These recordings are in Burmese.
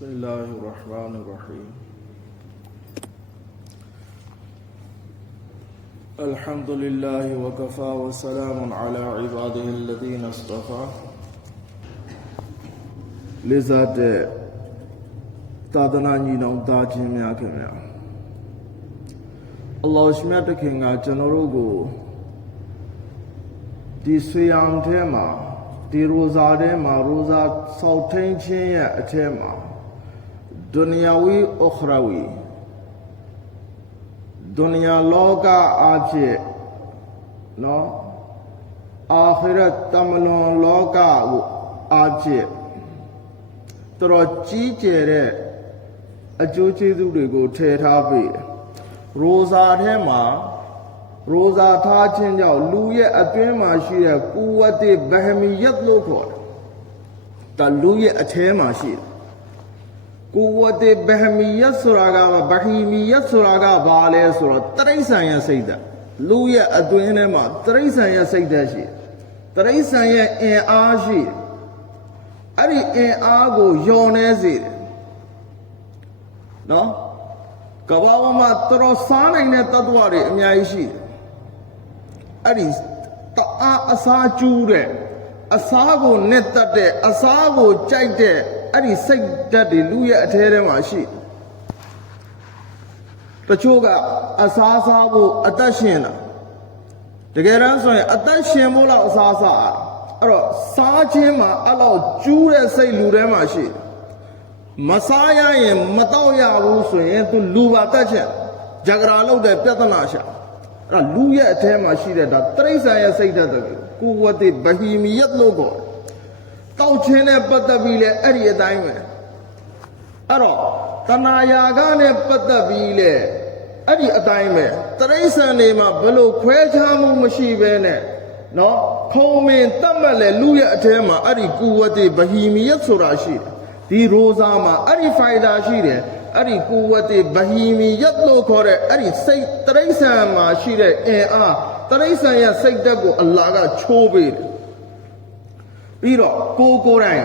بسم الله الرحمن الرحيم الحمد لله وكفى وسلام على عباده الذين اصطفى لذات تادنا نينو داجين مياكميا الله شميتك هنگا جنروغو دي سيام تيماဒီရိုဇာထဲမှာရိုဇာစောက်ထိန်ခြင်းရဲ့အထက်မှာဒုနီယာဝီအခရာဝီဒုနီယာလောကအဖြစ်နော်အာခရတ်တမလွန်လောကကိုအဖြစ်တော်ကြီးကျယ်တဲ့အကျိုးကျေးဇူးတွေကိုထည့်ထားပြီးရိုဇာထဲမှာရိုဇာထားခြင်းကြောင့်လူရဲ့အတွင်းမှာရှိတဲ့ကူဝတ်တိဗဟမီယတ်လို့ခေါ်တယ်။ဒါလူရဲ့အထဲမှာရှိတယ်။ကူဝတ်တိဗဟမီယတ်ဆိုတာကဗဟီမီယတ်ဆိုတာကဘာလဲဆိုတော့တရိစ္ဆာန်ရဲ့စိတ်ဓာတ်လူရဲ့အတွင်းထဲမှာတရိစ္ဆာန်ရဲ့စိတ်ဓာတ်ရှိတယ်။တရိစ္ဆာန်ရဲ့အင်အားရှိတယ်။အဲ့ဒီအင်အားကိုယုံနေစေတယ်။နော်ကဘာဝမှာတော်စားနိုင်တဲ့တ attva တွေအများကြီးရှိတယ်အဲ့ဒီတအားအစားကျူးတဲ့အစားကိုနဲ့တတ်တဲ့အစားကိုကြိုက်တဲ့အဲ့ဒီစိတ်ဓာတ်တွေလူရဲ့အထဲထဲမှာရှိတချို့ကအစားစားဖို့အသက်ရှင်တာတကယ်တမ်းဆိုရင်အသက်ရှင်ဖို့လောက်အစားစားအဲ့တော့စားခြင်းမှာအဲ့လောက်ကျူးတဲ့စိတ်လူထဲမှာရှိမစားရရင်မတော့ရဘူးဆိုရင်သူလူပါတတ်ချက်ဂျဂရာလုပ်တဲ့ပြဿနာရှာအဲ့လူရဲ့အထဲမှာရှိတဲ့ဒါတရိစ္ဆာန်ရဲ့စိတ်ဓာတ်တွေကူဝတ်တိဗဟီမီယတ်လို့ခေါ်တောက်ခြင်းနဲ့ပတ်သက်ပြီးလဲအဲ့ဒီအတိုင်းပဲအဲ့တော့တဏှာယာကနဲ့ပတ်သက်ပြီးလဲအဲ့ဒီအတိုင်းပဲတရိစ္ဆာန်တွေမှာဘယ်လိုခွဲခြားမှုမရှိဘဲနဲ့နော်ခုံမင်တတ်မှတ်လဲလူရဲ့အထဲမှာအဲ့ဒီကူဝတ်တိဗဟီမီယတ်ဆိုတာရှိတယ်ဒီရိုဇာမှာအဲ့ဒီဖိုင်ဒါရှိတယ်အဲ့ဒီကူဝတ်တိဗဟီမီယတ်လို့ခေါ်တဲ့အဲ့ဒီစိတ်တရိစ္ဆာန်မှာရှိတဲ့အင်အားတရိစ္ဆာန်ရဲ့စိတ်ဓာတ်ကိုအလ္လာဟ်ကချိုးပေးတယ်ပြီးတော့ကိုယ်တိုင်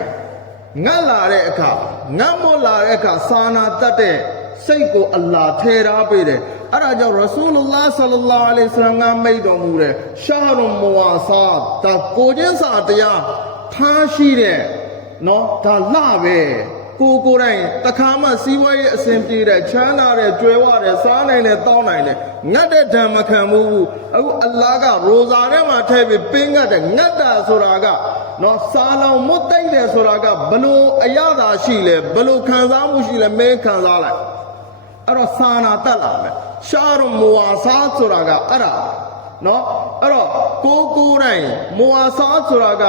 ငတ်လာတဲ့အခါငတ်မော့လာတဲ့အခါစာနာတတ်တဲ့စိတ်ကိုအလ္လာဟ်ထဲထားပေးတယ်အဲ့ဒါကြောင့်ရဆူလုလ္လာဟ်ဆလ္လာလာဟ်အလိုင်ဝါဆလမ်ကမိန့်တော်မူတဲ့ရှာဟ်ရုမဝါဆာဒါကိုချင်းစာတရားထားရှိတဲ့နော်ဒါလှပဲကိုယ်တိုင်တခါမှစီးပွားရေးအစဉ်ပြေတဲ့ချမ်းသာတဲ့ကြွယ်ဝတဲ့စားနိုင်တဲ့တောင်းနိုင်တဲ့ငတ်တဲ့ဓမ္မခံမှုအခုအလ္လာဟ်ကရိုဇာထဲမှာထည့်ပြီးပင်းငတ်တဲ့ငတ်တာဆိုတာကနော်စားလောင်မွတ်တိုက်တယ်ဆိုတာကဘလို့အရသာရှိလဲဘလို့ခံစားမှုရှိလဲမင်းခံစားလိုက်အဲ့တော့စာနာတတ်လာမယ်ရှာရုမဝါဆာဆိုတာကအဲ့ဒါနော်အဲ့တော့ကိုယ်တိုင်မဝါဆာဆိုတာက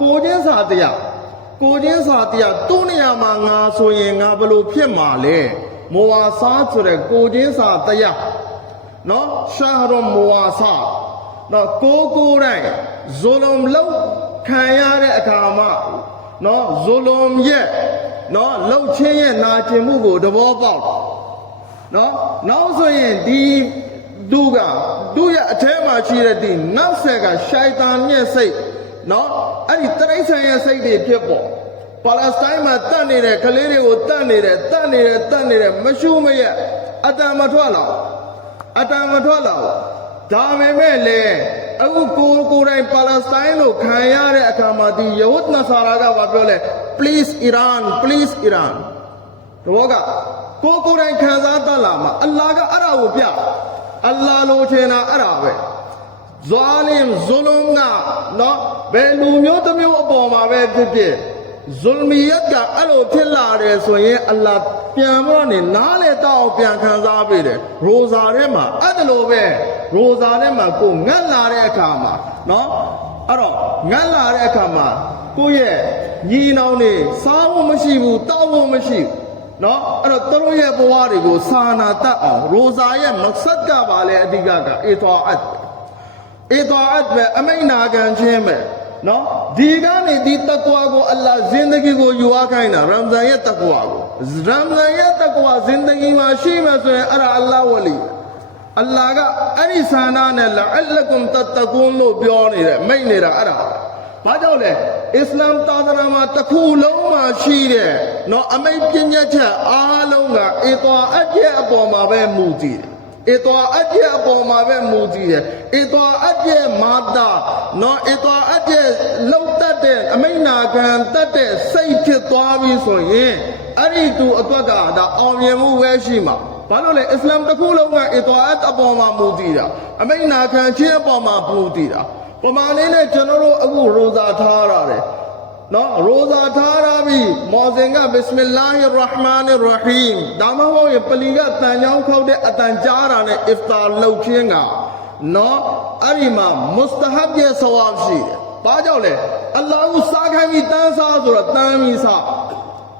ကိုချင်းစာတရားကိုချင်းစာတရားသူ့နေရာမှာငါဆိုရင်ငါဘလို့ဖြစ်မှာလဲမောဝါစာဆိုတဲ့ကိုချင်းစာတရားနော်ရှာဟ်ရုမဝါဆာနော်ကိုတိုင်ဇူလုံလောက်ခံရတဲ့အခါမှာနော်ဇူလုံရဲ့နော်လောက်ချင်းရဲ့နာကျင်မှုကိုသဘောပေါက်နော်နောက်ဆိုရင်ဒီသူရဲ့အထဲမှာရှိတဲ့ဒီနောက်ဆက်ကရှိုက်တန်ရဲ့စိတ်နော်အဲ့ဒီတရိစ္ဆာန်ရဲ့စိတ်တွေဖြစ်ပေါ်ပါလက်စတိုင်းမှာတတ်နေတဲ့ကလေးတွေကိုတတ်နေတယ်မရှုမရအတန်မထွက်လာဒါပေမဲ့လေအခုကိုတိုင်ပါလက်စတိုင်းလို့ခံရတဲ့အခါမှာဒီယဟူဒ်နဆာရာကဘာပြောလဲ please Iran တော့ကကိုတိုင်ခံစားတတ်လာမှာအလ္လာဟ်ကအဲ့ဒါကိုပြအလ္လာဟ်လိုချင်တာအဲ့ဒါပဲဇာလင်ဇူလုံကနော်ဘယ်လူမျိုးတစ်မျိုးအပေါ်မှာပဲဖြစ်ဇူလ်မီယတ်ကအဲ့လိုဖြစ်လာတယ်ဆိုရင်အလ္လာဟ်ပြန်တော့နေနားလေတော့ပြန်ခံစားပေးတယ်ရိုဇာထဲမှာအဲ့ဒါလိုပဲရိုဇာထဲမှာကိုငတ်လာတဲ့အခါမှာနော်အဲ့တော့ငတ်လာတဲ့အခါမှာကိုရဲ့ညီနောင်တွေစားဖို့မရှိဘူးတောက်ဖို့မရှိဘူးနော်အဲ့တော့သူတို့ရဲ့ဘဝတွေကိုစာနာတတ်အောင်ရိုဇာရဲ့မက်ဆတ်ကပါလေအဓိကကအီတာအတ်ပဲအမိန့်နာခံခြင်းပဲနော်ဒီကနေဒီတကွာကိုအလ္လာဟ်ဇင်ဒဂီကိုယူအားခိုင်းတာရမ်ဇန်ရဲ့တကွာကိုဇင်ဒဂီမှာရှိမှဆိုရင်အဲ့ဒါအလ္လာဟ်ဝလီအလ္လာဟ်ကအဲ့ဒီဆန္ဒနဲ့လအလ္လကုမ်တတကွန်လို့ပြောနေတယ်မိန့်နေတာအဲ့ဒါ ဘာကြောင့်လဲအစ္စလာမ်သာသနာမှာတစ်ခုလုံးမှာရှိတဲ့နော်အမိန့်ပြညတ်ချက်အားလုံးကအသွားအကျက်အပေါ်မှာပဲမူတည်တယ်အသွားအကျက်အပေါ်မှာပဲမူတည်တယ်အသွားအကျက်မာတာနော်အသွားအကျက်လောက်တတ်တဲ့အမိန့်နာခံတတ်တဲ့စိတ်ဖြစ်သွားပြီဆိုရင်အဲ့ဒီသူအတွက်ကဒါအောင်မြင်မှုပဲရှိမှာဘာလို့လဲအစ္စလာမ်တစ်ခုလုံးကအသွားအပေါ်မှာမူတည်တာအမိန့်နာခံခြင်းအပေါ်မှာမူတည်တာပမာဏနဲ့ကျွန်တော်တို့အခုရိုဇာထားရတယ်နော်ရိုဇာထားရပြီမော်ဇင်ကဘစ်စမစ်လာဟီရ်ရဟ်မာနီရ်ရဟီမ်ဒါမှမဟုတ်ရင်ပလီကတန်ချောင်းခောက်တဲ့အတန်ကြားတာနဲ့အစ်ဖ်တာလုပ်ခြင်းကနော်အဲ့ဒီမှာမုစတဟဘ်ရဲ့ဆဝါဘ်ရှိတယ်ဘာကြောင့်လဲအလ္လာဟ်စားခိုင်းပြီးတန်းစားဆိုတော့တန်းပြီးစား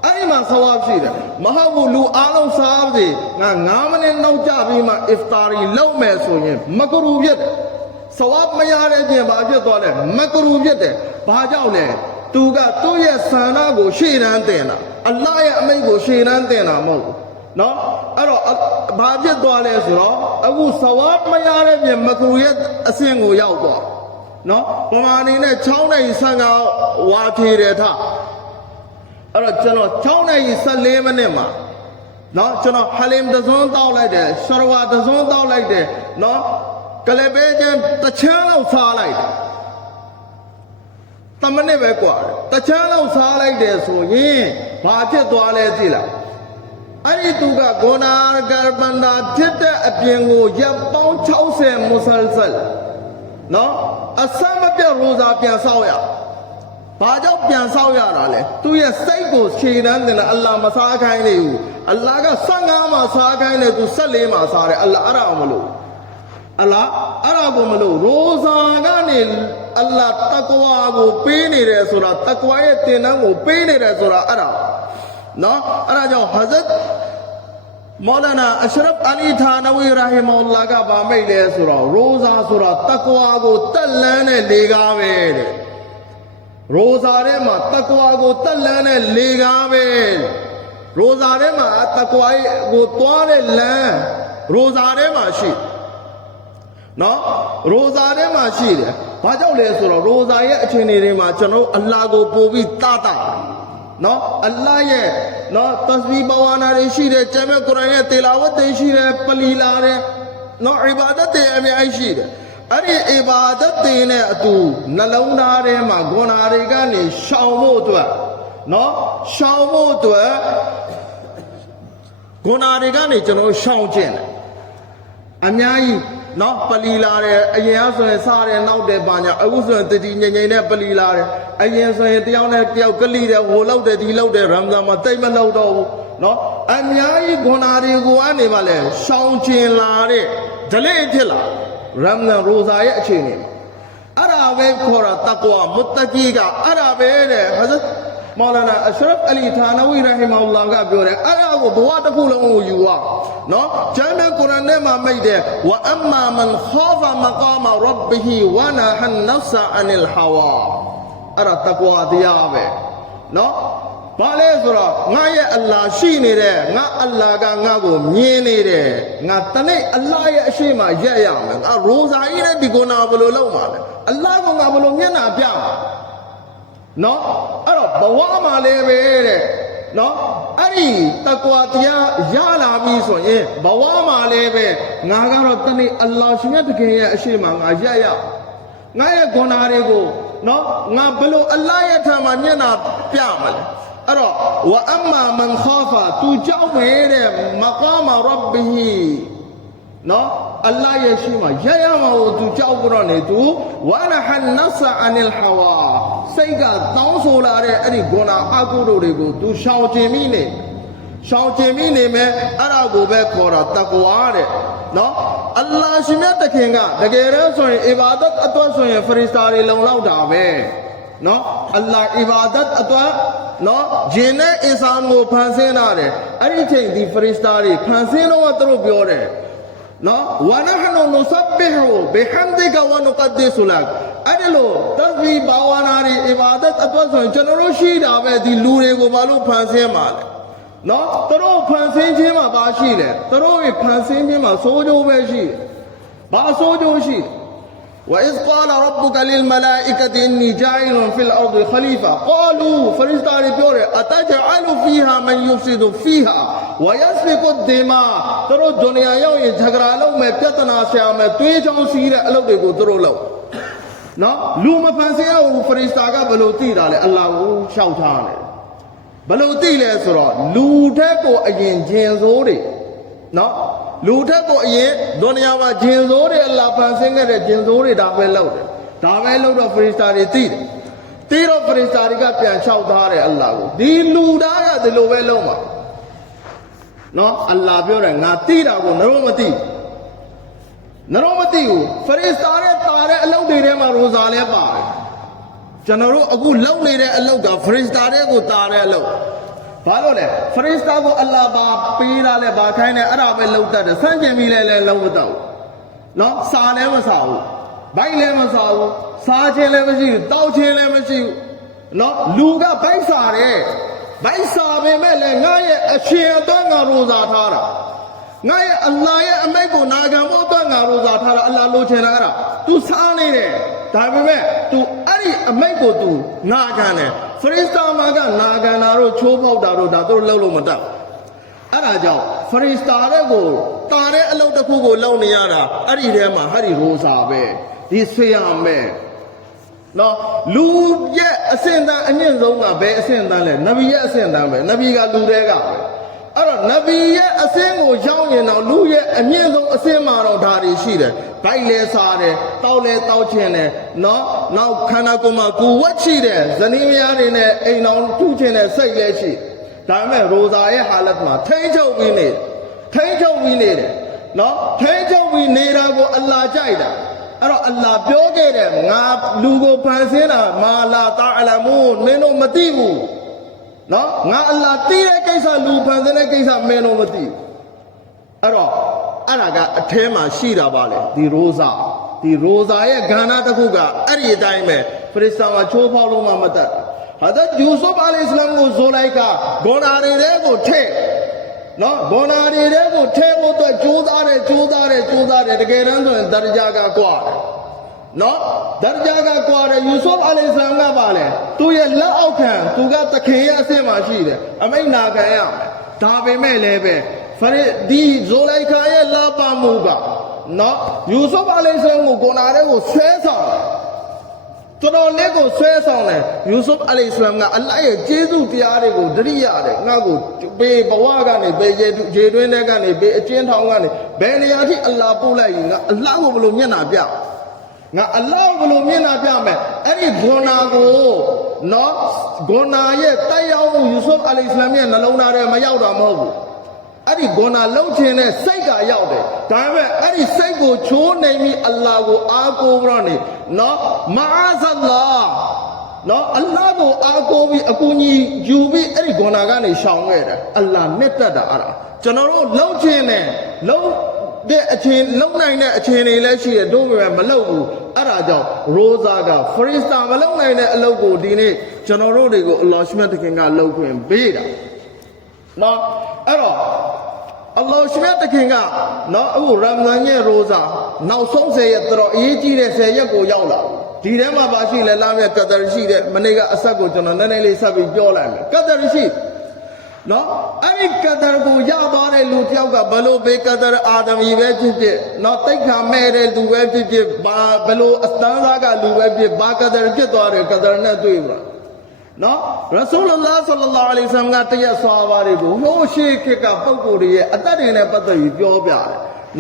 အဲ့ဒီမှာဆဝါဘ်ရှိတယ်မဟုတ်ဘူးလူအားလုံးစားပြီငါ9မိနစ်နောက်ကြပြီးမှအစ်ဖ်တာရီလုပ်မယ်ဆိုရင်မကရူဖြစ်တယ်ဆဝပ်မရတဲ့ပြင်ဘာဖြစ်သွားလဲမကရူဖြစ်တယ်ဘာကြောင့်လဲသူကသူ့ရဲ့ဆန္ဒကိုရှေ့တန်းတင်တာအလ္လာဟ်ရဲ့အမိန့်ကိုရှေ့တန်းတင်တာမဟုတ်ဘူးနော်အဲ့တော့ဘာဖြစ်သွားလဲဆိုတော့အခုဆဝပ်မရတဲ့ပြင်မကရူရဲ့အဆင့်ကိုရောက်သွားနော်ပမာဏနဲ့6နိုင်15ဝါဖြေတယ်ထအဲ့တော့ကျွန်တော်6နိုင်14မိနစ်မှာနော်ကျွန်တော်ဟလင်တစ်စုံတောက်လိုက်တယ်ရှရဝါတစ်စုံတောက်လိုက်တယ်နော်ကလေးပဲကျန်တချမ်းလောက်စားလိုက်တယ်တမနစ်ပဲกว่าတချမ်းလောက်စားလိုက်တယ်ဆိုရင်ဘာဖြစ်သွားလဲကြည့်လားအဲ့ဒီသူကဂုနာဂါဘန္ဒာဖြစ်တဲ့အပြင်ကိုရပ်ပေါင်း60မုဆလ်ဆလ်နော်အစမပြတ်ရိုဇာပြန်ဆောက်ရဘာကြောင့်ပြန်ဆောက်ရတာလဲသူရဲ့စိတ်ကိုခြေတန်းတယ်အလ္လာဟ်မစားခိုင်းနေဘူးအလ္လာဟ်က15မှာစားခိုင်းတယ်သူ14မှာစားတယ်အလ္လာဟ်အဲ့ဒါမလို့အလ္လာဟ်အဲ့ဒါကိုမလို့ရိုဇာကနေအလ္လာဟ်တကွာကိုပေးနေတယ်ဆိုတာတကွာရဲ့တင်တန်းကိုပေးနေတယ်ဆိုတာအဲ့ဒါနော်အဲ့ဒါကြောင့်ဟဇရတ်မောလာနာအရှရဖ်အလီဌာနဝီရာဟီမောလာကဗာမိတ်လဲဆိုတော့ရိုဇာဆိုတာတကွာကိုတက်လန်းတဲ့လေကားပဲတဲ့ရိုဇာထဲမှာတကွာကိုတက်လန်းတဲ့လေကားပဲရိုဇာထဲမှာတကွာကိုသွားတဲ့လမ်းရိုဇာထဲမှာရှိနော်ရိုဇာထဲမှာရှိတယ်ဘာကြောင့်လဲဆိုတော့ရိုဇာရဲ့အခြေအနေတွေမှာကျွန်တော်အလ္လာဟ်ကိုပို့ပြီးတနော်အလ္လာဟ်ရဲ့နော်တစဘီးဘဝနာတွေရှိတယ်ကျမ်းမဲ့ကုရ်အာန်ရဲ့တီလာဝတ်တွေရှိတယ်ပလီလာတယ်နော်အီဘာဒတ်တွေအများကြီးရှိတယ်အဲ့ဒီအီဘာဒတ်တွေနဲ့အတူနှလုံးသားထဲမှာဂုဏတွေကနေရှောင်ဖို့အတွက်နော်ရှောင်ဖို့အတွက်ဂုဏတွေကနေကျွန်တော်ရှောင်ကျင်တယ်အများကြီးနော်ပလီလာတယ်အရင်ကဆိုရင်စားတယ်နောက်တယ်ပါညာအခုဆိုရင်တတိငိမ့်ငိမ့်နဲ့ပလီလာတယ်အရင်ဆိုရင်တယောက်နဲ့တယောက်ကလိတယ်ဟိုလောက်တယ်ဒီလောက်တယ်ရမ်ဇန်မှာတိတ်မလောက်တော့ဘူးနော်အများကြီးဂုဏတွေကိုကနေပါလဲရှောင်ကျင်လာတဲ့ဒလိဖြစ်လာရမ်ဇန်ရိုဇာရဲ့အခြေအနေမှာအဲ့ဒါပဲခေါ်တာတကွာမုတ္တကီကအဲ့ဒါပဲတဲ့ဟဇရတ်မောလာနာအရှရဖ်အလီဌာနဝီရာဟီမောလာကပြောတယ်အဲ့ဒါကိုဘဝတစ်ခုလုံးကိုယူရနော်ကျမ်းတဲ့ကုရ်အာန်ထဲမှာမိတ်တယ်ဝအမ်မာမန်ခါဖမကာမရဘ်ဘီဟီဝနာဟန်နဖ်ဆာအန်လ်ဟဝါအဲ့ဒါတကွာတရားပဲနော်ဘာလဲဆိုတော့ငါရဲ့အလ္လာဟ်ရှိနေတယ်ငါအလ္လာဟ်ကငါ့ကိုမြင်နေတယ်ငါတနေ့အလ္လာဟ်ရဲ့အရှိမရက်ရမယ်ငါရိုဇာကြီးနဲ့ဒီကုနာဘယ်လိုလုပ်မှာလဲအလ္လာဟ်ကငါဘယ်လိုမျက်နှာပြမှာနော်အဲ့တော့ဘဝမှာလည်းပဲတဲ့နော်အဲ့ဒီတကွာတရားရလာပြီဆိုရင်ဘဝမှာလည်းပဲငါကတော့တနေ့အလ္လာဟ်ရှင်ရဲ့တကယ်ရဲ့အရှိမငါရက်ရငါရဲ့ဂုဏတွေကိုနော်ငါဘယ်လိုအလ္လာဟ်ရဲ့ထံမှာမျက်နှာပြမှာလဲအဲ့တော့ဝအမ်မာမန်ခါဖာသူကြောက်နေတဲ့မကာမရဘ်ဘီဟီနော်အလ္လာဟ်ရဲ့ရှိမှရရမှာကိုသူကြောက်ကြတော့နေသူဝါနဟန်နဖ်အန်လ်ဟဝါစိတ်ကတောင်းဆိုလာတဲ့အဲ့ဒီဂုဏအကုသိုလ်တွေကိုသူရှောင်ကျင်မိနေရှောင်ကျင်မိနေမယ်အဲ့ဒါကိုပဲခေါ်တာတကွာတဲ့နော်အလ္လာဟ်ရှင်မြတ်တခင်ကတကယ်တော့ဆိုရင်အီဘာဒတ်အတွက်ဆိုရင်ဖရီစတာတွေလုံလောက်တာပဲနော်အလ္လာဟ်အီဘာဒတ်အတွက်နော်ဂျင်းနဲ့အစ္စလာမ်ကိုဖန်ဆင်းလာတယ်အဲ့ဒီချိန်ဒီဖရီစတာတွေဖန်ဆင်းတော့သူတို့ပြောတယ်နော်ဝနဟနုနုဆဘ်ဘီဟူဘီဟမ်ဒီကဝနုကဒိဆုလကအဲ့ဒီလိုတစဘီဘာဝနာတွေအီဘာဒတ်အတွက်ဆိုရင်ကျွန်တော်တို့ရှိတာပဲဒီလူတွေကိုဘာလို့ဖန်ဆင်းမှာလဲနော်သူတို့ဖန်ဆင်းခြင်းမှာဘာရှိလဲသူတို့ရဲ့ဖန်ဆင်းခြင်းမှာစိုးကျိုးပဲရှိတယ်ဘာစိုးကျိုးရှိလဲ وإذ قال ربك للملائكة إني جاعل في الأرض خليفة قالوا فرشتاري بيوري أتجعل فيها من يفسد فيها ويسفك الدماء ترى الدنيا يوم يجهر لو ما بيتنا سيامة تويجان سيرة لو ديكو ترى لو نا لو ما فانسيا فرشتاكا بلوتي دالي الله شاوتاني بلوتي لي سرا لو تكو أجين جنزوري ناလူထက်ကိုအရင်ဒုနီယာမှာဂျင်စိုးတွေအလားဖန်ဆင်းခဲ့တဲ့ဂျင်စိုးတွေဒါပဲလောက်တယ်ဒါပဲလောက်တော့ဖရစ်စတာတွေသိတယ်သိတော့ဖရစ်စတာတွေကပြန်လျှောက်ထားတယ်အလ္လာဟ်ကိုဒီလူသားကဒီလိုပဲလုံးမှာနော်အလ္လာဟ်ပြောတယ်ငါသိတာကိုနရောမသိဘူးဖရစ်စတာရဲ့တာတဲ့အလုပ်တွေထဲမှာရိုဇာလဲပါတယ်ကျွန်တော်တို့အခုလုပ်နေတဲ့အလုပ်ကဖရစ်စတာတွေကိုတာတဲ့အလုပ်ဘာလို့လဲဖရစ်စတာကိုအလ္လာဟ်ဘာပေးတာလဲဘာခိုင်းတယ်အဲ့ဒါပဲလုပ်တတ်တယ်ဆန့်ကျင်ပြီးလဲလုံးမတော့နော်စာလည်းမစာဘူးဘိုက်လည်းမစာဘူးစားခြင်းလည်းမရှိဘူးတောက်ခြင်းလည်းမရှိဘူးနော်လူကဘိုက်စာတယ်ဘိုက်စာပေမဲ့လဲငါရဲ့အရှင်အတွက်ငါရိုဇာထားတာငါရဲ့အလ္လာဟ်ရဲ့အမိန့်ကိုနာခံဖို့အတွက်ငါရိုဇာထားတာအလ္လာဟ်လိုချင်တာအဲ့ဒါ तू စားနေတယ်ဒါပေမဲ့ तू အဲ့ဒီအမိန့်ကို तू နာခံတယ်ဖရစ်စတာမှာကနာခံတာတို့ချိုးပေါက်တာတို့ဒါတို့လုပ်လို့မတတ်အဲ့ဒါကြောင့်ဖရစ်စတာတွေကိုတာတဲ့အလုပ်တစ်ခုကိုလုပ်နေရတာအဲ့ဒီထဲမှာဟာဒီရိုဇာပဲဒီဆွေရမယ်နော်လူရဲ့အစင်တန်အညင့်ဆုံးကဘယ်အစင်တန်လဲနဗီရဲ့အစင်တန်ပဲနဗီကလူတွေကပဲအဲ့တော့နဗီရဲ့အစင်ကိုရောက်ရင်တော့လူရဲ့အမြင့်ဆုံးအစင်မှာတော့ဒါတွေရှိတယ်ဘိုက်လဲစားတယ်တောက်လဲတောက်ခြင်းတယ်နော်နောက်ခန္ဓာကိုယ်မှာကိုဝတ်ရှိတယ်ဇနီးမယားတွေနဲ့အိမ်တော်ထူးခြင်းတဲ့စိတ်လဲရှိဒါပေမဲ့ရိုဇာရဲ့ဟာလတ်မှာထိန်းချုပ်ပြီးနေတယ်နော်ထိန်းချုပ်ပြီးနေတာကိုအလ္လာဟ်ကြိုက်တာအဲ့တော့အလ္လာဟ်ပြောခဲ့တယ်ငါလူကိုဖန်ဆင်းတာမာလာတာအလမူမင်းတို့မသိဘူးနော်ငါအလ္လာဟ်သိတဲ့ကိစ္စလူဖန်ဆင်းတဲ့ကိစ္စမင်းတို့မသိဘူးအဲ့တော့အဲ့ဒါကအထဲမှာရှိတာပါလေဒီရိုဇာရဲ့ဂန္ဓတစ်ခုကအဲ့ဒီအတိုင်းပဲဖရစ်စတာမှာချိုးဖောက်လို့မှမတတ်ဟာဒတ်ယူဆုဖ်အလိုင်ဟိစလမ်ကိုဇိုလိုက်ကဂွန်နာတွေကိုထည့်နော်ဂွန်နာတွေကိုထည့်ဖို့အတွက်ကြိုးစားတယ်တကယ်တမ်းဆိုရင်ဒရဂျာကကွာတယ်နော်ဒရဂျာကကွာတယ်ယူဆုဖ်အလိုင်ဟိစလမ်ကပါလေသူ့ရဲ့လက်အောက်ခံသူကသခင်ရဲ့အဆင့်မှာရှိတယ်အမိန့်နာခံရမယ်ဒါပေမဲ့လည်းပဲဖရစ်ဒီဇိုလိုက်ခါရဲ့လာပါမှုကနော်ယူဆုဖ်အလိုင်ဟိစလမ်ကိုဂွန်နာတွေကိုဆွဲဆောင်တော်တော်လေးကိုဆွဲဆောင်တယ်ယူဆုဖ်အလိုင်ဟိစလမ်ကအလ္လာဟ်ရဲ့ကျေးဇူးတရားတွေကိုတရိရတယ်ငါ့ကိုဘေးဘဝကနေဘေးရေတွင်းထဲကနေဘေးအကျဉ်းထောင်ကနေဘယ်နေရာထိအလ္လာဟ်ပို့လိုက်ရင်ငါအလ္လာဟ်ကိုဘယ်လိုမျက်နှာပြငါအလ္လာဟ်ကိုဘယ်လိုမျက်နှာပြမယ်အဲ့ဒီဂွန်နာကိုနော်ဂွန်နာရဲ့တိုက်ရောက်မှုယူဆုဖ်အလိုင်ဟိစလမ်ရဲ့နှလုံးသားထဲမရောက်တာမဟုတ်ဘူးအဲ့ဒီဂွန်နာလှုပ်ခြင်းနဲ့စိတ်ကရောက်တယ်ဒါပေမဲ့အဲ့ဒီစိတ်ကိုချိုးနေပြီးအလ္လာဟ်ကိုအားကိုးပြီးတော့နေနော်မာအာဇ်လာနော်အလ္လာဟ်ကိုအားကိုးပြီးအကူအညီယူပြီးအဲ့ဒီဂွန်နာကနေရှောင်ခဲ့တယ်အလ္လာဟ်နဲ့တတ်တာအဲ့ဒါကျွန်တော်တို့လှုပ်ခြင်းနဲ့လှုပ်တဲ့အချင်းလုံနိုင်တဲ့အချင်းတွေလည်းရှိတယ်တို့ပဲမလုံဘူးအဲ့ဒါကြောင့်ရိုဇာကဖရစ်စတာမလုံနိုင်တဲ့အလုပ်ကိုဒီနေ့ကျွန်တော်တို့တွေကိုအလ္လာဟ်ရှ်မြတ်တခင်ကလုပ်ခွင့်ပေးတာနော်အဲ့တော့အလ္လာဟ်ရှ်မြတ်တခင်ကနော်အခုရမဇန်ရဲ့ရိုဇာနောက်ဆုံး10ရက်တော်အရေးကြီးတဲ့10ရက်ကိုရောက်လာဒီထဲမှာပါရှိလဲလာမြတ်ကတရရှိတဲ့မနေ့ကအဆက်ကိုကျွန်တော်နည်းနည်းလေးဆက်ပြီးပြောလိုက်မယ်ကတရရှိနော်အဲ့ဒီကတရကိုရသွားတဲ့လူတယောက်ကဘလို့ဘေကတရအာဒမီပဲဖြစ်ဖြစ်နော်တိတ်ခါမဲ့တဲ့လူပဲဖြစ်ဖြစ်ဘာဘလို့အတန်းသားကလူပဲဖြစ်ဘာကတရဖြစ်သွားတယ်ကတရနဲ့တွေ့ပါနော်ရဆူလလာဆလလာအလိုင်ဝါဆလမ်ကတရက်ဆွာပါတွေကိုဟိုရှိခေတ်ကပုဂ္ဂိုလ်တွေရဲ့အသက်တွေနဲ့ပတ်သက်ပြီးပြောပြတယ်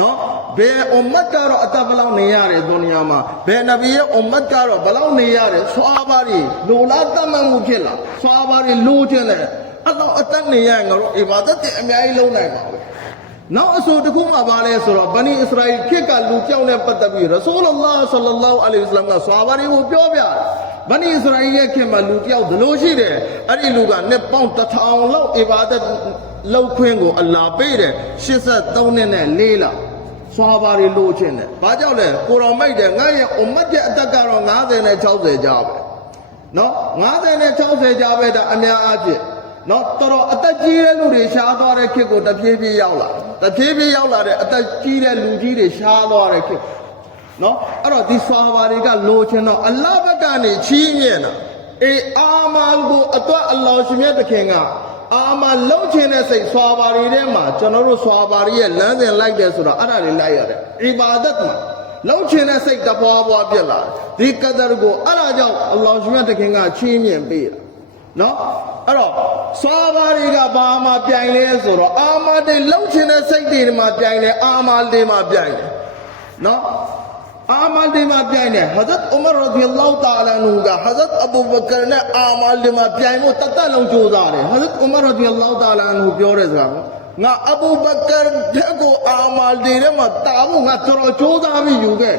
နော်ဘယ်အွမ်မတ်ကတော့အသက်ဘယ်လောက်နေရတယ်ဒုနီယာမှာဘယ်နဗီရဲ့အွမ်မတ်ကတော့ဘယ်လောက်နေရတယ်ဆွာပါတွေလိုလားတတ်မှတ်မှုဖြစ်လာဆွာပါတွေလိုချင်တယ်အဲ့တော့အသက်နေရရင်ငါတို့အီဘာဒတ်တွေအများကြီးလုပ်နိုင်ပါပဲနောက်အဆိုတစ်ခုမှပါလဲဆိုတော့ဗနီအစ္စရာအီခေတ်ကလူကြောက်နဲ့ပတ်သက်ပြီးရဆူလလာဆလလာအလိုင်ဝါဆလမ်ကဆွာပါတွေကိုပြောပြတယ်ဗနီအစ္စရာအီရဲ့ခေတ်မှာလူတယောက်ဒီလိုရှိတယ်အဲ့ဒီလူကနှစ်ပေါင်း1000လောက်အီဘာဒတ်လောက်ခွင့်ကိုအလ္လာဟ်ပေးတယ်83နှစ်နဲ့4လဆွာပါတွေလိုချင်တယ်ဘာကြောင့်လဲကိုတော်မိတ်တယ်ငါရဲ့အွမ်မတ်ရဲ့အသက်ကတော့50နဲ့60ကြားပဲနော်50နဲ့60ကြားပဲဒါအများအားဖြင့်နော်တော်တော်အသက်ကြီးတဲ့လူတွေရှားသွားတဲ့ခေတ်ကိုတဖြည်းဖြည်းရောက်လာတဲ့အသက်ကြီးတဲ့လူကြီးတွေရှားသွားတဲ့ခေတ် နော်အဲ့တော့ဒီဆာဘာတွေကလိုချင်တော့အလ္လာဟ်ဘက်ကနေချီးမြှင့်တာအာမာလ်ကိုအတွက်အလ္လာဟ်ရှင်မြတ်တခင်ကအာမာလ်လုံးချင်တဲ့စိတ်ဆာဘာတွေထဲမှာကျွန်တော်တို့ဆာဘာတွေရဲ့လမ်းစဉ်လိုက်တယ်ဆိုတော့အဲ့ဒါတွေလိုက်ရတယ်အီဘာဒတ်မှာလုံးချင်တဲ့စိတ်တပွားပွားပြက်လာဒီကဒ်ကိုအဲ့ဒါကြောင့်အလ္လာဟ်ရှင်မြတ်တခင်ကချီးမြှင့်ပေးတာနော်အဲ့တော့ဆွာဘာတွေကဘာမှပြိုင်လဲဆိုတော့အာမာတွေလှုပ်ချင်တဲ့စိတ်တွေမှာပြိုင်တယ်အာမာတွေမှာပြိုင်တယ်နော်အာမာတွေမှာပြိုင်တယ်ဟဇရတ်ဥမာရဒီအလ္လာဟ်တာအာလာနူကဟဇရတ်အဘူဘကာနဲ့အာမာတွေမှာပြိုင်ဖို့တတ်လုံးကြိုးစားတယ်ဟဇရတ်ဥမာရဒီအလ္လာဟ်တာအာလာနူပြောတဲ့စကားငါအဘူဘကာတဲ့ကိုအာမာတွေထဲမှာတာဖို့ငါတော်ကြိုးစားပြီးယူခဲ့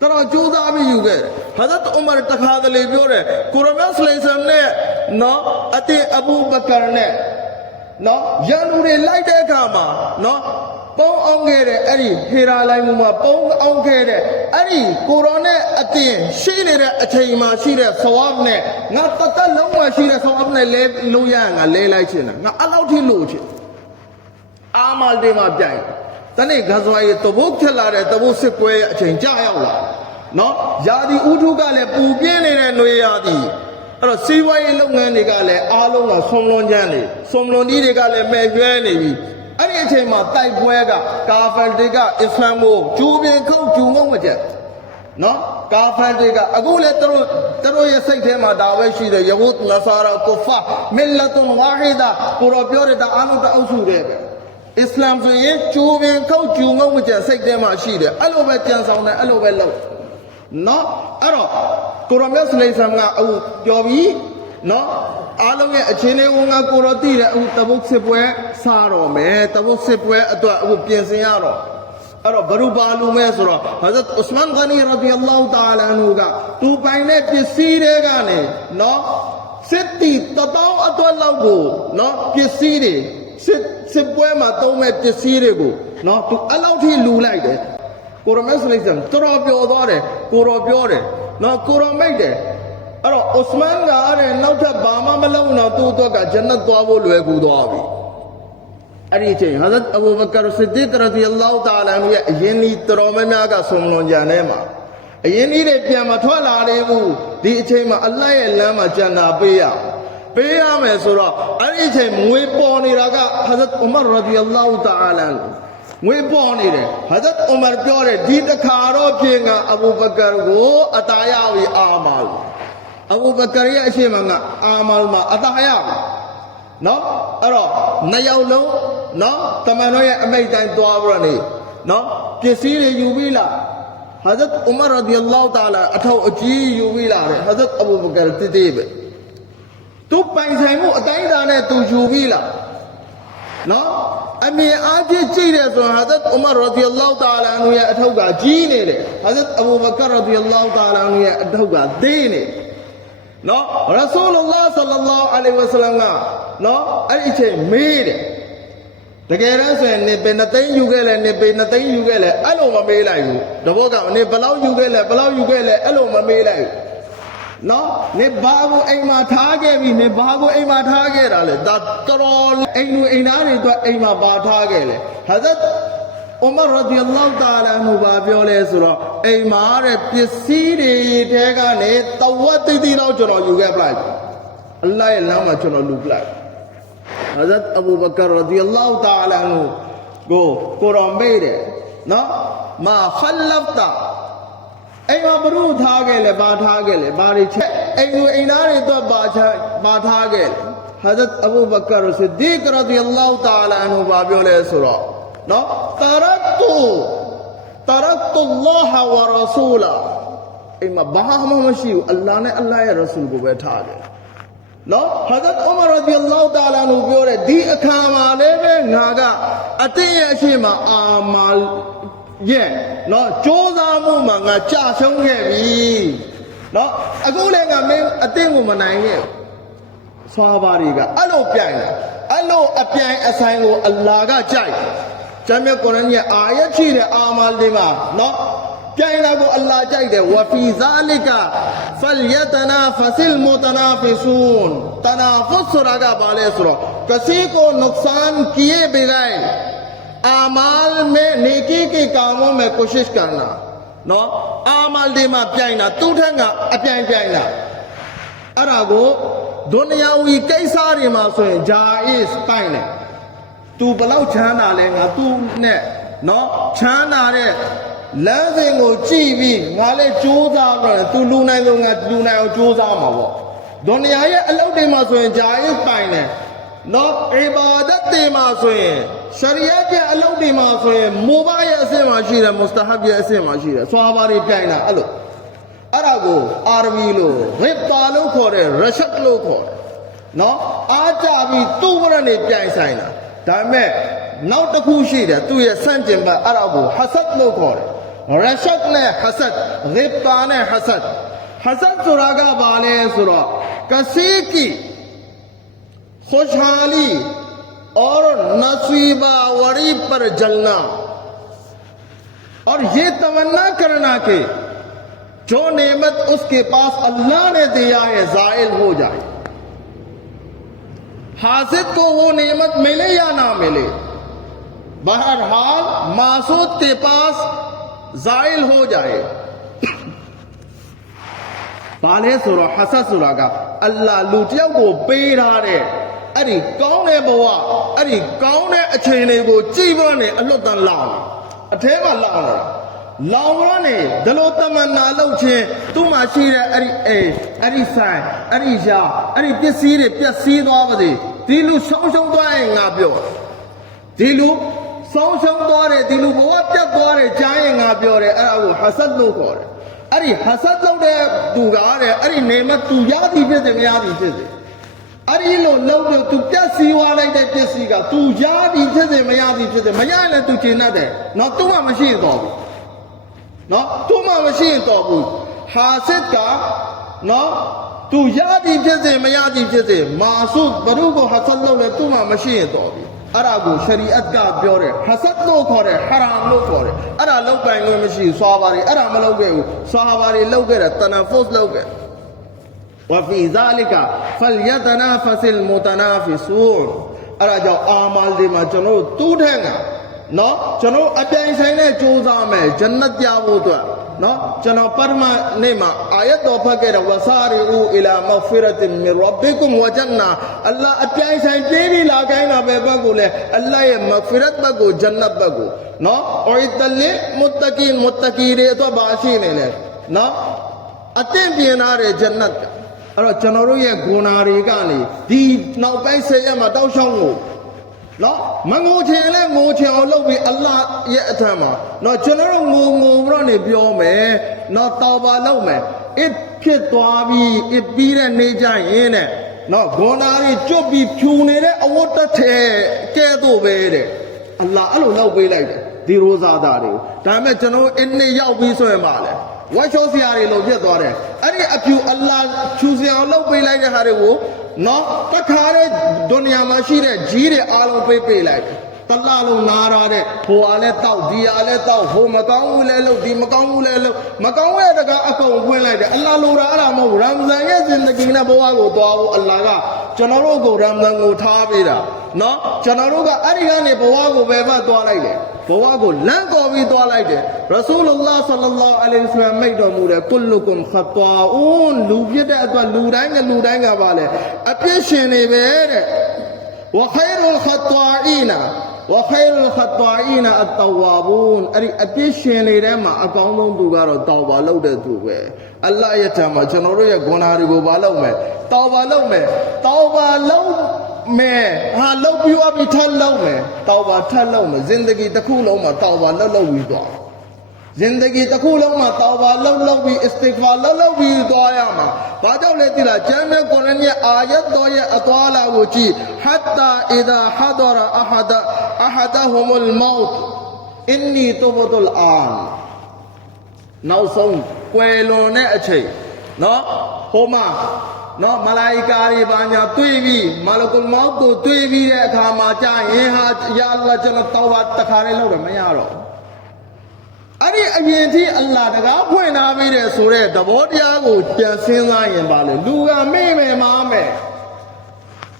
တော်ကြိုးစားပြီးယူခဲ့ဟဇရတ်ဥမာတခါတလေပြောတယ်ကိုရမတ်ဆလိုင်ဆမ်နဲ့နော်အတင်းအဘူဘကာနဲ့နော်ရန်သူတွေလိုက်တဲ့အခါမှာနော်ပုံအောင်ခဲ့တဲ့အဲ့ဒီဟေရာလိုင်းမှာပုံအောင်ခဲ့တဲ့အဲ့ဒီကိုရောနဲ့အတင်းရှိနေတဲ့အချိန်မှာရှိတဲ့ဆဝပ်နဲ့ငါတတ်လုံးမှာရှိတဲ့ဆဝပ်နဲ့လဲလို့ရငါလဲလိုက်ချင်တာငါအဲ့လောက်ထိလို့ချင်အာမာလ်တွေမှာပြိုင်တနေ့ဂဇဝါရဲ့တဘုတ်ထက်လာတဲ့တဘုတ်စစ်ပွဲရဲ့အချိန်ကြာရောက်လာနော်ယာဒီဥထုကလည်းပူပြင်းနေတဲ့ຫນွေယာဒီအဲ့တော့စီးပွားရေးလုပ်ငန်းတွေကလည်းအားလုံးကဆွန်လွန်ချမ်းနေဆွန်လွန်ကြီးတွေကလည်းမဲ့ရွဲနေပြီအဲ့ဒီအချိန်မှာတိုက်ပွဲကကာဖန်တွေကအစ္စလာမ်ကိုကျူပင်ခုတ်ကျူငုံမချက်နော်ကာဖန်တွေကအခုလည်းသူတို့ရဲ့စိတ်ထဲမှာဒါပဲရှိတယ်ယဝတ်နဆာရာကုဖာမီလတ်န်ဝါဟီဒါကိုရောပြောတဲ့ဒါအားလုံးတအုပ်စုတွေပဲအစ္စလာမ်ဆိုရင်ကျူပင်ခုတ်ကျူငုံမချက်စိတ်ထဲမှာရှိတယ်အဲ့လိုပဲကြံဆောင်တယ်အဲ့လိုပဲလုပ်နော်အဲ့တော့ကိုရောမြတ်ဆလိမ်ဆမ်ကအခုပြောပြီးနော်အားလုံးရဲ့အခြေအနေကိုငါကိုရောသိတယ်အခုတဘုတ်စစ်ပွဲစားတော့မယ်တဘုတ်စစ်ပွဲအတွက်အခုပြင်ဆင်ရတော့အဲ့တော့ဘရူပါလူမဲဆိုတော့ဟဇရတ်ဥစမန်ဂနီရဒီအလ္လာဟ်တာအာလာအန်ဟူကသူပိုင်တဲ့ပစ္စည်းတွေကနေနော်စစ်တီတပေါင်းအတွက်လောက်ကိုနော်ပစ္စည်းတွေစစ်ပွဲမှာသုံးမဲ့ပစ္စည်းတွေကိုနော်သူအဲ့လောက်ထိလူလိုက်တယ်ကိုရမတ်ဆလိမ်ဆမ်တော်ပြောသွားတယ်ကိုရောပြောတယ်နော်ကိုရောမိတ်တယ်အဲ့တော့ဥစမန်ကအဲ့နောက်ထပ်ဘာမှမလုပ်တော့သူ့အတွက်ကဂျန်နတ်သွားဖို့လွယ်ကူသွားပြီအဲ့ဒီအချိန်ဟဇရတ်အဘူဘကာဆစ်ဒီကရဒီအလ္လာဟ်တာအာလာရဲ့အရင်ကြီးတော်များများကဆွန်လွန်ကြံထဲမှာအရင်ကြီးတွေပြန်မထွက်လာသေးဘူးဒီအချိန်မှာအလ္လာဟ်ရဲ့လမ်းမှာဂျန်နာပေးရမယ်ဆိုတော့အဲ့ဒီအချိန်ငွေပေါ်နေတာကဟဇရတ်ဥမာရဒီအလ္လာဟ်တာအာလာငွေပေါ်နေတယ်ဟဇရတ်ဥမာပြောတယ်ဒီတစ်ခါတော့ပြင်ကအဘူဘကာကိုအတားရပြီအာမာလ်အဘူဘကာရဲ့အရှိမကအာမာလ်မှာအတားရပြီနော်အဲ့တော့နှစ်ယောက်လုံးနော်တမန်တော်ရဲ့အမိန့်တိုင်းသွားပြီးတော့နေနော်ပစ္စည်းတွေယူပြီးလာဟဇရတ်ဥမာရဒီအလ္လာဟ်တာအာလာအထောက်အကြီးယူပြီးလာတယ်ဟဇရတ်အဘူဘကာတည်တည်ပဲသူပိုင်ဆိုင်မှုအတိုင်းအတာနဲ့သူယူပြီးလာနော်အမြင်အားဖြင့်ကြည့်တယ်ဆိုရင်ဟဇရတ်ဥမာရဒီအလ္လာဟ်တာအာလာရဲ့အထောက်ကကြီးနေတယ်ဟဇရတ်အဘူဘကာရဒီအလ္လာဟ်တာအာလာရဲ့အထောက်ကသေးနေနော်ရဆူလုလ္လာဟ်ဆလ္လာလာဟ်အလိုင်ဝါဆလမ်ကနော်အဲ့ဒီအချိန်မေးတယ်တကယ်တမ်းဆိုရင်နေပေ2သိန်းယူခဲ့လဲနေပေ2သိန်းယူခဲ့လဲအဲ့လိုမမေးလိုက်ဘူးတဘောကနေဘလောက်ယူခဲ့လဲဘလောက်ယူခဲ့လဲအဲ့လိုမမေးလိုက်ဘူးနော်နေဘာကိုအိမ်မှာထားခဲ့ပြီနေဘာကိုအိမ်မှာထားခဲ့တာလဲဒါတော်အိမ်လူအိမ်သားတွေအတွက်အိမ်မှာဘာထားခဲ့လဲဟဇရတ်ဥမာရဒီအလ္လာဟ်တာအာလာအန်ဟူဘာပြောလဲဆိုတော့အိမ်မှာတဲ့ပစ္စည်းတွေထဲကနေတဝက်တိတိတော့ကျွန်တော်ယူခဲ့ပလိုက်အလ္လာဟ်ရဲ့လမ်းမှာကျွန်တော်လူပလိုက်ဟဇရတ်အဘူဘကာရဒီအလ္လာဟ်တာအာလာအန်ဟူကိုရောမေးတယ်နော်မာခလဖတာအိမ်မှာဘုရုထားခဲ့လဲဘာထားခဲ့လဲဘာတွေချက်အိမ်ကိုအိမ်သားတွေတော့ဘာထားခဲ့လဲဟဇရတ်အဘူဘကာဆစ်ဒီကရဒီအလ္လာဟ်တာအာလာအန်ဟူဘာပြောလဲဆိုတော့နော်တာရတ်တူအလ္လာဟ်ဝါရဆူလာအိမ်မှာဘာမှမရှိဘူးအလ္လာဟ်နဲ့အလ္လာဟ်ရဲ့ရဆူလ်ကိုပဲထားတယ်နော်ဟဇရတ်ဥမာရဒီအလ္လာဟ်တာအာလာနူပြောတယ်ဒီအခါမှာလည်းပဲငါကအတင်းရဲ့အရှိမအာမာရဲ့နော်ကြိုးစားမှုမှာငါကြာဆုံးခဲ့ပြီနော်အခုလည်းငါမင်းအတင်းကိုမနိုင်ရဲ့ဆွာဘာတွေကအဲ့လိုပြိုင်တာအဲ့လိုအပြိုင်အဆိုင်ကိုအလ္လာဟ်ကကြိုက်ကျမ်းမြတ်ကုရ်အာန်ရဲ့အာယတ်ရှိတဲ့အာမာလ်တွေမှာနော်ပြိုင်တာကိုအလ္လာဟ်ကြိုက်တယ်ဝဖီဇာလီကာဖလ်ယတနာဖဆလ်မူတနာဖီဆူန်တနာဖတ်ဆိုတာကဘာလဲဆိုတော့किसी को नुकसान किए बगैर आमाल में नेकी के कामों में कोशिश करना နော်အာမလ်ဒီမှာပြိုင်တာသူ့ထက်ကအပြိုင်ပြိုင်တာအဲ့ဒါကိုဒုနီယာဝီကိစ္စတွေမှာဆိုရင်ဂျာအစ်တိုင်းတယ်သူဘလောက်ချမ်းသာလဲငါသူ့နဲ့နော်ချမ်းသာတဲ့လမ်းစဉ်ကိုကြည့်ပြီးငါလည်းကြိုးစားပြီးတော့သူလူနိုင်ဆုံးငါလူနိုင်အောင်ကြိုးစားမှာပေါ့ဒုနီယာရဲ့အလုပ်တွေမှာဆိုရင်ဂျာအစ်တိုင်းတယ်နော်အီဘာဒတ်တွေမှာဆိုရင်ရှရီယတ်ရဲ့အလုပ်တွေမှာဆိုရင်မူဘာရဲ့အဆင့်မှာရှိတယ်မုစတဟဘ်ရဲ့အဆင့်မှာရှိတယ်ဆွာဘာတွေပြိုင်တာအဲ့လိုအဲ့ဒါကိုအာရဘီလို့ရစ်တာလို့ခေါ်တယ်ရရှတ်လို့ခေါ်တယ်နော်အားကြပြီးသူ့ဘရနေပြိုင်ဆိုင်တာဒါပေမဲ့နောက်တစ်ခုရှိတယ်သူ့ရဲ့ဆန့်ကျင်ဘက်အဲ့ဒါကိုဟဆတ်လို့ခေါ်တယ်ရရှတ်နဲ့ဟဆတ်ရစ်တာနဲ့ဟဆတ်ဆိုတာကဘာလဲဆိုတော့ကစီကီखुशहाली और नसीबा वरी पर जलना और ये तमन्ना करना कि जो नेमत उसके पास अल्लाह ने दिया है जायल हो जाए हासिद को वो नेमत मिले या ना मिले बहरहाल मासूद के पास जायल हो जाए पाले सुरा हसा सुरा का अल्लाह लूटिया को पेड़ाအဲ့ဒီကောင်းတဲ့ဘဝအဲ့ဒီကောင်းတဲ့အချိန်တွေကိုကြည်ပွားနေအလွတ်တန်လောင်အထဲမှာလောင်လာလောင်ရနေဒလိုတမနာလောက်ချင်းသူ့မှာရှိတဲ့အဲ့ဒီဆိုင်အဲ့ဒီရာအဲ့ဒီပစ္စည်းတွေပျက်စီးသွားပါစေဒီလူဆုံးရှုံးသွားရင်ငါပြောဒီလူဆုံးရှုံးသွားတယ်ဒီလူဘဝပြတ်သွားတယ်ကြားရင်ငါပြောတယ်အဲ့ဒါကိုဟဆတ်လို့ခေါ်တယ်အဲ့ဒီဟဆတ်လုပ်တဲ့သူကတဲ့အဲ့ဒီနေမသူရသည်ဖြစ်စေမရသည်ဖြစ်စေအဲ့ဒီလိုလုံးလို့ तू ပြက်စီးသွားလိုက်တဲ့ပစ္စည်းက तू ရသည်ဖြစ်စေမရသည်ဖြစ်စေမရရင်လည်း तू ကျင်တတ်တယ်နော် तू မှမရှိရင်တော့ဘူးနော် तू မှမရှိရင်တော့ဘူးဟာစစ်ကနော် तू ရသည်ဖြစ်စေမရသည်ဖြစ်စေမာဆုဘရုကိုဟဆတ်လုပ်လဲ तू မှမရှိရင်တော့ဘူးအဲ့ဒါကိုရှရီအတ်ကပြောတယ်ဟဆတ်လို့ခေါ်တယ်ဟရာမ်လို့ခေါ်တယ်အဲ့ဒါလောက်ပိုင်လို့မရှိဘူးဆွာဘာတွေအဲ့ဒါမလုပ်ခဲ့ဘူးဆွာဘာတွေလုပ်ခဲ့တယ်တနဖုတ်လုပ်ခဲ့وفي ذلك فليتنافس المتنافسون အဲ့ဒါကြောင့်အာမလ်ဒီမှာကျွန်တော်တူးထဲကနော်ကျွန်တော်အပြိုင်ဆိုင်နဲ့ကြိုးစားမယ်ဂျန်နတ်ရဖို့အတွက်နော်ကျွန်တော်ပထမနေ့မှာအာယတ်တော်ဖတ်ခဲ့တယ်ဝဆာရီအူအီလာမဂ်ဖီရတ်မင်ရဘ်ဘီကုမ်ဝဂျန်နာအလ္လာဟ်အပြိုင်ဆိုင်ပြေးပြီးလာခိုင်းတာပဲဘက်ကိုလေအလ္လာဟ်ရဲ့မဂ်ဖီရတ်ဘက်ကိုဂျန်နတ်ဘက်ကိုနော်အိုအီတလီမုတ္တကီတွေအတွက်ဘာရှိနေလဲနော်အသင့်ပြင်ထားတဲ့ဂျန်နတ်အဲ့တော့ကျွန်တော်တို့ရဲ့ဂုဏတွေကနေဒီနောက်ပိုင်း10ရက်မှာတောက်ချောင်းကိုနော်မငိုချင်လဲငိုချင်အောင်လုပ်ပြီးအလ္လာဟ်ရဲ့အထက်မှာနော်ကျွန်တော်တို့ငိုပြီးတော့နေပြောမယ်နော်တောဘာလုပ်မယ်အစ်ဖြစ်သွားပြီးအစ်ပြီးတဲ့နေကြရင်တဲ့နော်ဂုဏတွေကျွတ်ပြီးဖြူနေတဲ့အဝတ်တစ်ထည်ကဲတော့ပဲတဲ့အလ္လာဟ်အဲ့လိုလုပ်ပေးလိုက်တယ်ဒီရိုဇာသားတွေကိုဒါပေမဲ့ကျွန်တော်အစ်နှစ်ရောက်ပြီးဆိုရင်ပါလေဝါချောစရာတွေလို့ဖြစ်သွားတယ်အဲ့ဒီအဖြူအလ္လာဟ်ဖြူစရာလုပ်ပေးလိုက်တဲ့ဟာတွေကိုနော်တခါတဲ့ဒုနီယာမှာရှိတဲ့ကြီးတွေအားလုံးပေးလိုက်တယ်တလားလုံးနားရတဲ့ဟိုအားလဲတောက်ဒီအားလဲတောက်ဟိုမကောင်းဘူးလဲလို့ဒီမကောင်းဘူးလဲလို့မကောင်းတဲ့တကအကုန်ဖွင့်လိုက်တယ်အလ္လာဟ်လိုတာအဲ့ဒါမဟုတ်ရမ်ဇန်ရဲ့ဇင်ဒဂီနဲ့ဘဝကိုသွားဖို့အလ္လာဟ်ကကျွန်တော်တို့ကိုရမ်ဇန်ကိုထားပေးတာနော်ကျွန်တော်တို့ကအဲ့ဒီကနေဘဝကိုပဲပတ်သွားလိုက်တယ်ဘဝကိုလမ်းကော်ပြီးသွားလိုက်တယ်ရဆူလုလာဆလ္လာလာဟ်အလိုင်ဝါဆလမ်မိတ်တော်မူတယ်ကုလ်လုကွမ်ခတ်တာအွန်လူပြတဲ့အတွက်လူတိုင်းကပါလေအပြစ်ရှင်တွေပဲတဲ့ဝခိုင်ရုလ်ခတ်တာအီနာوخير الخطائين التوابون အဲ့ဒီအပြစ်ရှင်တွေထဲမှာအကောင်းဆုံးသူကတော့တောဝါလုပ်တဲ့သူပဲအလ္လာဟ်ရဲ့ထံမှာကျွန်တော်တို့ရဲ့ဂုဏတွေကိုဘာလုပ်မယ်တောဝါလုပ်မယ်တောဝါလုပ်မယ်ဟာလုပ်ပြီးထပ်လုပ်မယ်တောဝါထပ်လုပ်မယ်ဇင်ဒဂီတစ်ခုလုံးမှာတောဝါလုပ်ပြီးသွားဇင်ဒဂီတစ်ခုလုံးမှာတောဝါလုပ်ပြီးအစ္စတိဂ်ဖာလုပ်ပြီးသွားရမှာဘာကြောင့်လဲသိလားကျမ်းမြတ်ကုရ်အာန်ရဲ့အာယတ်တော်ရဲ့အသွာလာကိုကြည့် hatta idha hadara ahadahumul maut inni tubtul an နောက်ဆုံးကွယ်လွန်တဲ့အချိန်နော်ဟိုမှာနော်မလာအီကာတွေဘာညာတွေ့ပြီးမာလကုလ်မောက်ကိုတွေ့ပြီးတဲ့အခါမှာကြာရင်ဟာယာအလ္လာဟ်ကျွန်တော်တောဝါတခါလေးလုပ်တယ်မရတော့အဲ့ဒီအရင်ထိအလ္လာဟ်တကားဖွင့်ထားပြီးတဲ့ဆိုတဲ့သဘောတရားကိုပြန်စဉ်းစားရင်ပါလေလူကမေ့မယ်မားမယ်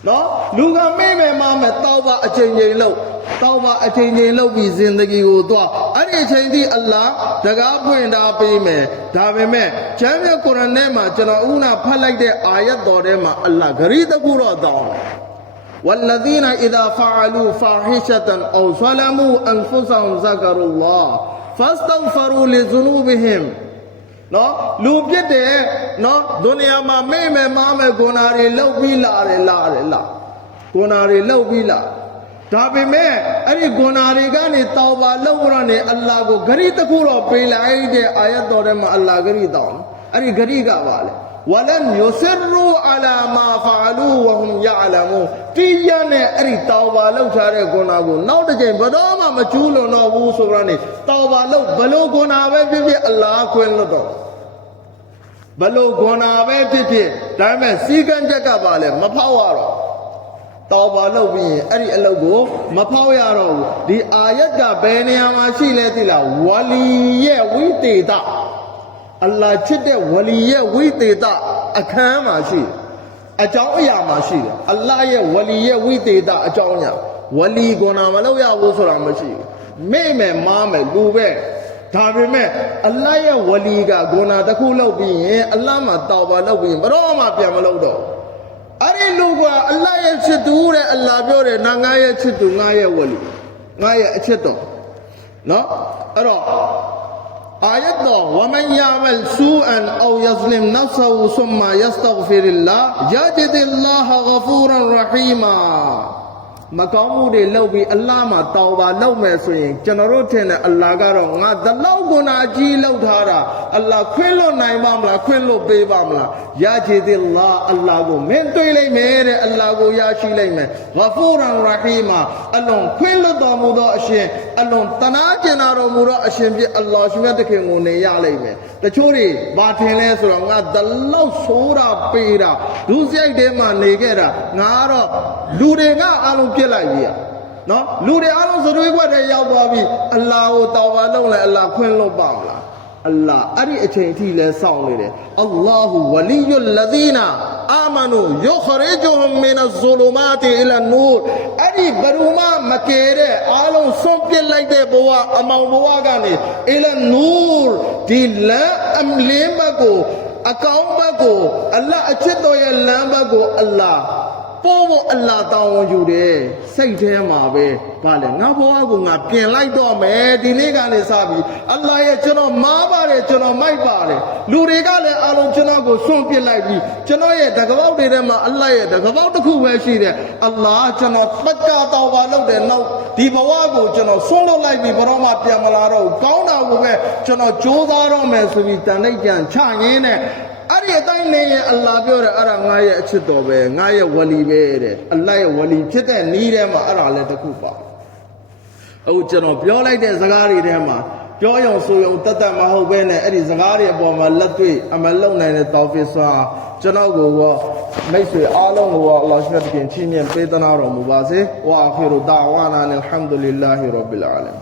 နော်လူကမိမယ်မမယ်တောက်ပါအချိန်ချင်းလို့တောက်ပါအချိန်ချင်းလို့ပြီးဇင်ဒဂီကိုသွားအဲ့ဒီအချိန်ထိအလ္လာဟ်တကားဖွင့်ထားပေးမယ်ဒါပေမဲ့ကျမ်းမြတ်ကုရ်အာန်ထဲမှာကျွန်တော်ဥနာဖတ်လိုက်တဲ့အာယတ်တော်ထဲမှာအလ္လာဟ်ဂရီတခုတော့တောင်းတယ်والذين إذا فعلوا فاحشة أو ظلموا أنفسهم ذكروا الله فاستغفروا لذنوبهم နော်လူပြစ်တယ်နော်ဒုနီယာမှာမိမယ်မားမယ်ဂုဏတွေလောက်ပြီးလာတယ်ဂုဏတွေလောက်ပြီးလာဒါပေမဲ့အဲ့ဒီဂုဏတွေကနေတောက်ပါလောက်ရတဲ့အလ္လာဟ်ကိုဂရီတစ်ခုတော့ပေးလိုက်တဲ့အာယတ်တော်ထဲမှာအလ္လာဟ်ဂရီတောင်းအဲ့ဒီဂရီကပါလေولن يصروا على ما فعلوا وهم يعلمون တိရနဲ့အဲ့ဒီတောက်ပါလောက်ထားတဲ့ဂုဏကိုနောက်တစ်ချိန်ဘယ်တော့မှမကျူးလွန်တော့ဘူးဆိုတော့နေတောက်ပါလောက်ဘလို့ဂုဏပဲဖြစ်ဖြစ်အလ္လာဟ်ခွင့်လွတ်တော့ဘလို့ဂုဏပဲဖြစ်ဖြစ်ဒါပေမဲ့စီကံချက်ကပါလေမဖောက်ရတော့တောက်ပါလောက်ပြီးရင်အဲ့ဒီအလုပ်ကိုမဖောက်ရတော့ဘူးဒီအာယတ်ကဘယ်နေရာမှာရှိလဲသိလားဝလီရဲ့ဝိသေသအလ္လာဟ်ချစ်တဲ့ဝလီရဲ့ဝိသေသအခန်းမှာရှိတယ်အကြောင်းအရာမှာရှိတယ်အလ္လာဟ်ရဲ့ဝလီရဲ့ဝိသေသအကြောင်းအရာဝလီကနာမလုပ်ရဘူးဆိုတာမရှိဘူးမိမယ်မားမယ်လူပဲဒါပေမဲ့အလ္လာဟ်ရဲ့ဝလီကဂုဏတစ်ခုလုပ်ပြီးရင်အလ္လာဟ်မှာတောက်ပါလုပ်ပြီးရင်ဘယ်တော့မှပြန်မလုပ်တော့အဲ့ဒီလူကအလ္လာဟ်ရဲ့ချစ်သူတဲ့အလ္လာဟ်ပြောတယ်ငါရဲ့ချစ်သူငါရဲ့ဝလီငါရဲ့အချစ်တော်နော်အဲ့တော့آيات ومن يعمل سوءا أو يظلم نفسه ثم يستغفر الله يجد الله غفورا رحيما မကောင်းမှုတွေလုပ်ပြီးအလ္လာဟ်မှာတောင်းပါလုပ်မယ်ဆိုရင်ကျွန်တော်တို့ထင်တယ်အလ္လာဟ်ကတော့ငါဒီလောက်ဂုဏအကြီးလုပ်ထားတာအလ္လာဟ်ခွင့်လွတ်နိုင်ပါမလားခွင့်လွတ်ပေးပါမလားယာဂျီဒီလာအလ္လာဟ်ကိုမင်းတွေ့လိုက်မယ်တဲ့အလ္လာဟ်ကိုရရှိလိုက်မယ်ဂဖူရန်ရဟီမာအလွန်ခွင့်လွတ်တော်မူသောအရှင်အလွန်တနာကျင်တော်မူသောအရှင်ဖြစ်အလ္လာဟ်ရှင်မြတ်တခင်ကိုနေရလိုက်မယ်တချို့တွေဘာထင်လဲဆိုတော့ငါဒီလောက်ဆိုးတာပေးတာဒုစရိုက်ထဲမှာနေခဲ့တာငါကတော့လူတွေကအားလုံးပြစ်လိုက်ပြီနော်လူတွေအားလုံးစတွေးခွက်ထဲရောက်သွားပြီအလ္လာဟ်ကိုတောင်းပါလုပ်လိုက်အလ္လာဟ်ခွင့်လွတ်ပါမလားအလ္လာဟ်အဲ့ဒီအချိန်အထိလဲစောင့်နေတယ်အလ္လာဟူဝလီယုလ်လဇီနာအာမနူယူခရီဂျူဟွမ်မင်အဇ်ဇူလူမာတီအီလာနူရ်အဲ့ဒီဘရူမမကယ်တဲ့အားလုံးဆွန့်ပစ်လိုက်တဲ့ဘဝအမောင်ဘဝကနေအီလာနူရ်ဒီလမ်းအလင်းဘက်ကိုအကောင်းဘက်ကိုအလ္လာဟ်အချစ်တော်ရဲ့လမ်းဘက်ကိုအလ္လာဟ်ပို့ဖို့အလ္လာဟ်တောင်းဝန်ယူတယ်စိတ်ထဲမှာပဲဗာလေငါဘဝကိုငါပြင်လိုက်တော့မယ်ဒီနေ့ကနေစပြီးအလ္လာဟ်ရဲ့ကျွန်တော်မားပါတယ်ကျွန်တော်မိုက်ပါတယ်လူတွေကလည်းအားလုံးကျွန်တော်ကိုဆွန့်ပစ်လိုက်ပြီးကျွန်တော်ရဲ့တကပောက်တွေထဲမှာအလ္လာဟ်ရဲ့တကပောက်တစ်ခုပဲရှိတယ်အလ္လာဟ်ကျွန်တော်တက္ကတောင်းပါလုပ်တယ်နောက်ဒီဘဝကိုကျွန်တော်ဆွန့်လွတ်လိုက်ပြီးဘရောမှပြန်မလာတော့ဘူးကောင်းတာကိုပဲကျွန်တော်ကြိုးစားတော့မယ်ဆိုပြီးတန်လိုက်ကြံချရင်းနဲ့အဲ့ဒီအတိုင်းနေရင်အလ္လာဟ်ပြောတယ်အဲ့ဒါငါရဲ့အချစ်တော်ပဲငါရဲ့ဝလီပဲတဲ့အလ္လာဟ်ရဲ့ဝလီဖြစ်တဲ့နီးထဲမှာအဲ့ဒါလည်းတစ်ခုပါအခုကျွန်တော်ပြောလိုက်တဲ့စကားတွေထဲမှာပြောရုံဆိုရုံတတ်မဟုတ်ပဲနဲ့အဲ့ဒီစကားတွေအပေါ်မှာလက်တွေ့အမလုံနိုင်တဲ့တောဖစ်ဆွာကျွန်တော်ကိုမိတ်ဆွေအားလုံးကိုအလ္လာဟ်ရှ်မြတ်ခင်ချီးမြှင့်ပေးသနာတော်မူပါစေဝါအာခီရူဒါဝါနာအလ်ဟမ်ဒူလ illah ရဘ်ဘီလ်အာလမ်